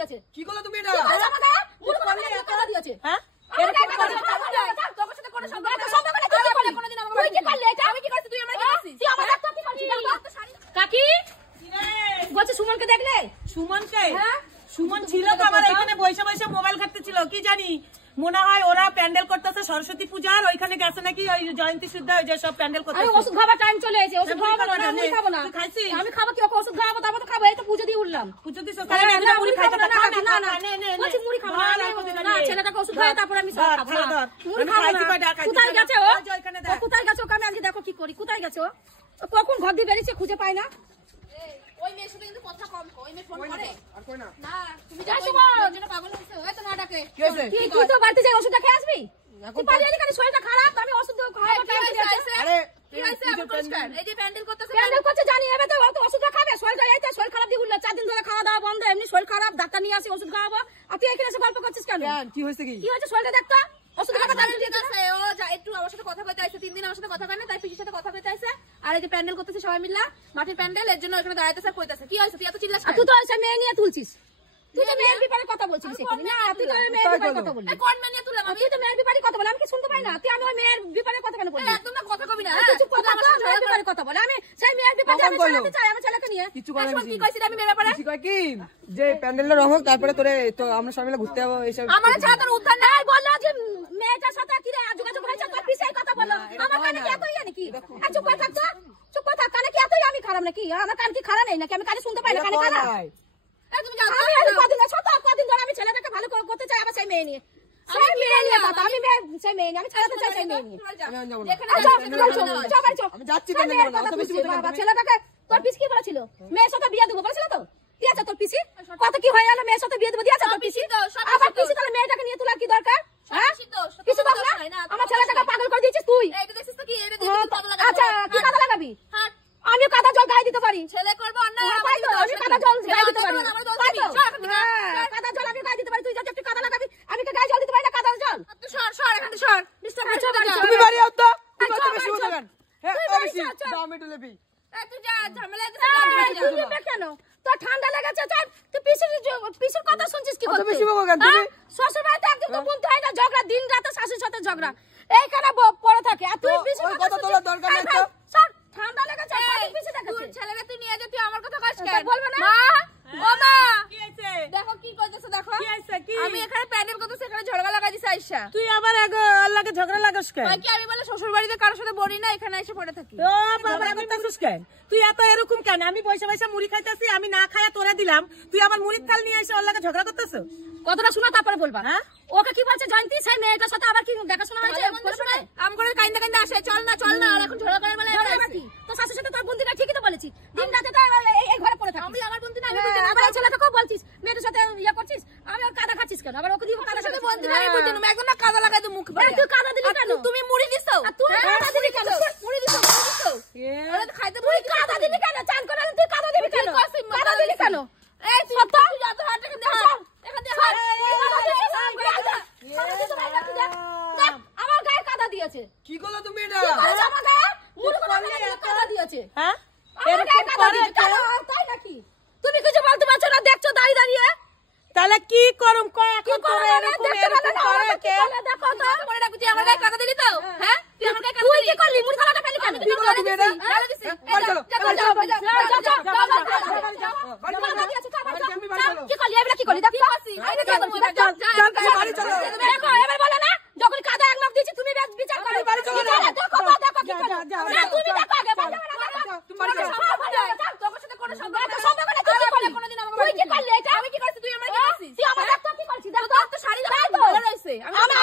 দিয়েছে। কি করলে তুমি এটা? টাকা দিয়েছে। হ্যাঁ তোর সাথে কোনো সম্পর্ক নেই। কোনদিন তুই কি করলি এটা? আমি কি করছি? তুই আমার কি করছিস? তুই আমার দেখতে কি করছিস? কাকি বলছে সুমনকে দেখলে? সুমনকে? সুমন ছিল তো আমার এখানে বসে বসে মোবাইল ঘাটতে ছিল, কি জানি মনে হয় ওরা প্যান্ডেল করতেছে সরস্বতী পূজার, ওইখানে গেছে নাকি ওই জয়ন্তী সুদ্ধা ওই যে সব প্যান্ডেল করতেছে। আমি ওষুধ খাবার টাইম চলে এসেছে, ওষুধ খাবো না, আমি খাবো না। আমি খাবো কি? ওষুধ খাবো, তারপর তো খাবো। এই তো পুজো দিয়ে উঠলাম। পুজো দিছো তাহলে না মুড়ি খাইতে না না না বলছি মুড়ি খাবো না, ছেলেটাকে ওষুধ খাওয়াই তারপর আমি সব খাবো না। মুড়ি খাবো না। কোথায় গেছে ও? কোথায় গেছে ওকে আমি আজকে দেখো কি করি। কোথায় গেছে ও? কখন ঘর দিয়ে বেরিয়েছে খুঁজে পাই না। ওই মেয়ের সাথে কিন্তু কথা কম কো। ওই মেয়ে ফোন করে আর কই না। না তুমি যাও ওর জন্য পাগল হইছে। ওই তো না ডাকে। কি তুই তো বাড়িতে যাই ওষুধটা খেয়ে আসবি? তুই পারি আলি কানে শরীরটা খারাপ, আমি ওষুধ খাওয়াবো টাইম দিয়েছে। আরে কি হইছে? আমি পরিষ্কার এই যে প্যান্ডেল করতেছে। প্যান্ডেল করতে জানি এবে তো অত ওষুধটা খাবে। শরীরটা এই তো শরীর খারাপ দিয়ে উঠলো। 4 দিন ধরে খাওয়া দাওয়া বন্ধ, এমনি শরীর খারাপ। ডাক্তার নিয়ে আসি ওষুধ খাওয়াবো। আর তুই এখানে এসে গল্প করছিস কেন? কি হইছে কি? কি হয়েছে শরীরটা দেখতো? ওষুধ খাওয়া টাইম দিয়েছে। ও একটু আমার সাথে কথা কইতে আইছে। 3 দিন আমার সাথে কথা কয় না, তাই পিছির সাথে কথা কইতে আইছে। আর এই যে প্যান্ডেল করতেছে সবাই মিলে, মাটির প্যান্ডেল, এর জন্য এখানে দাঁড়াইতেছে আর কইতাছে। কি হইছে? তুই এত চিল্লাস কেন? তুই তো এসে মেয়ে নিয়ে তুলছিস। তুই তো মেয়ের ব্যাপারে কথা বলছিস এখানে। না তুই তো মেয়ের ব্যাপারে কথা বললি। কোন মেয়ে নিয়ে তুললাম? আমি তো মেয়ের ব্যাপারে কথা বলি। আমি কি শুনতে পাই না? তুই আমি ওই মেয়ের ব্যাপারে কথা কেন বললি? একদম না কথা কবি না। তুই চুপ কর। আমার সাথে মেয়ের ব্যাপারে কথা বলে। আমি সেই মেয়ের ব্যাপারে আমি চালাতে চাই। আমার ছেলেকে নিয়ে কিছু করে কি কইছিস? আমি মেয়ের ব্যাপারে কি কয় কি যে প্যান্ডেলটা রং হোক, তারপরে তোরে তো আমরা সবাই মিলে ঘুরতে যাবো এইসব। আমার ছাড়া তোর উদ্ধার নাই। বললো যে মেয়েটার সাথে কি রে যোগাযোগ হয়েছে, তোর পিছাই কথা বললো। আমার কানে কি এতই নাকি? চুপ করে থাক তো। চুপ করে থাক। কানে কি এতই আমি খারাপ নাকি? আমার কান কি খারাপ নেই নাকি? আমি কানে শুনতে পাই না? কানে খারাপ? তুমি জানো আমি কদিন ধরে আমি ছেলেটাকে ভালো করতে চাই, আবার সেই মেয়ে নিয়ে সেই মেয়ে নিয়ে কথা। আমি সেই মেয়ে নিয়ে আমি ছাড়াতে চাই সেই মেয়ে নিয়ে। আমি যাচ্ছি বাবা ছেলেটাকে তোর পিস কি বলেছিল? মেয়ের সাথে বিয়ে দেবো বলেছিল তো? দিয়েছে তোর পিসি? কত কি হয়ে গেল? মেয়ের সাথে বিয়ে দেবো দিয়েছে তোর পিসি? আবার পিসি তাহলে মেয়েটাকে নিয়ে তোলার কি দরকার? পিসি দোষ না? আমার ছেলেটাকে পাগল করে দিয়েছিস তুই। আচ্ছা কি কাদা লাগাবি? আমি কাদা জল গায়ে দিতে পারি। ছেলে করবো অন্যায়, আমি কাদা জল গায়ে দিতে পারি। কাদা জল আমি গায়ে দিতে পারি। তুই যদি একটু কাদা লাগাবি, আমি তো গায়ে জল দিতে পারি না। কাদা জল সর এখান থেকে সর। তুমি বাড়ি আও তো। তুমি বেশি হয়ে গেল। হ্যাঁ বেশি দাও আমি ডলেবি। তুই যা ঝামেলা দিতে কেন? তোর ঠান্ডা লেগেছে? তুই পিসির কথা শুনছিস কি করতে? বেশি বকো কেন তুমি? শ্বশুর বাড়িতে একদম তো বলতে হয় না ঝগড়া, দিন রাতে শাশুড়ির সাথে ঝগড়া এইখানে পড়ে থাকে। আর তুই পিসির কথা তোলার দরকার নেই তো। ঠান্ডা লেগেছে পিসি দেখাচ্ছে। তুই ছেলেকে তুই নিয়ে যা, তুই আমার কথা কইস কেন? বলবে না ও মা কি হইছে? দেখো কি কইতেছে দেখো। কি হইছে? কি আমি এখানে প্যান্ডেল করতেছি, এখানে ঝগড়া লাগাই দিছে আয়েশা। তুই আবার আল্লাহকে ঝগড়া লাগাস কেন? কি আমি বলে শ্বশুর বাড়িতে কারোর সাথে বলি না, এখানে এসে পড়ে থাকি। ও বাবা করতেছিস কেন? তুই এত এরকম কেন? আমি বসে বসে মুড়ি খাইতেছি, আমি না খায়া তোরে দিলাম, তুই আবার মুড়ির থাল নিয়ে এসে আল্লাহকে ঝগড়া করতেছ? কথাটা শোনা তারপরে বলবা। হ্যাঁ ওকে কি বলছে জয়ন্তী? সেই মেয়েটার সাথে আবার কি দেখাশোনা হয়েছে? আম করে কাইন্দা কাইন্দা আসে, চল না আর এখন ঝগড়া করে বলে কি? তোর শাশুর সাথে তোর বন্ধুটা ঠিকই তো বলেছিস, দিন রাতে তো এই ঘরে পড়ে থাকিস। আমি আমার বন্ধু না, আমি বুঝি না। আবার এই ছেলেটাকেও বলছিস মেয়েটার সাথে ইয়া করছিস, আমি ওর কাদা খাচ্ছিস কেন? আবার ওকে দিব কাদা সাথে বন্ধু না, আমি বুঝি না। একদম না কাদা লাগাই তো মুখ পড়ে। তুই কাদা দিলি কেন? তুমি মুড়ি দিছো। তুই কাদা দিলি কেন? মুড়ি দিছো ওরে তো খাইতে। তুই কাদা দিলি কেন? চান করে তুই কাদা দিবি কেন? কাদা দিলি কেন? এই সত্য তুই যত হাত এখান দিয়ে হাত, এখান দিয়ে হাত। আমার গায়ে কাদা দিয়েছে। কি করলে তুমি এটা? আমার গায়ে মুড়ি করে কাদা দিয়েছে। হ্যাঁ এরকম করে তাই নাকি? তুমি কিছু বলতে পারছো না? দেখছো দাঁড়িয়ে দাঁড়িয়ে। তাহলে কি করুম? কয় এখন করে এরকম করে কে? দেখো তো মনে রাখবি তুই আমার গায়ে কাদা দিলি তো? হ্যাঁ তুই আমার গায়ে কাদা দিলি। তুই কি করলি? মুড়ি খাওয়াটা ফেলি কেন? কি করলে তুমি এটা? গালে দিছি। বাড়ি চলো কি করলি? এবারে কি করলি? দেখো আইনে কি করছিস? বাড়ি চলো। দেখো এবারে বলে না যখন কাদা এক মাপ দিয়েছি তুমি বিচার করো। বাড়ি চলো। দেখো কি করো? না তুমি দেখো আগে বাড়ি যাবে না। তুমি বাড়ি চলো। তোর সাথে কোনো সম্পর্ক নেই। তুই কি করলি? কোনদিন আমাকে তুই কি করলি এটা? আমি কি করছি? তুই আমার কি করছিস? তুই আমার দেখতো কি করছিস? দেখো তো শাড়ি ভালো রইছে। আমি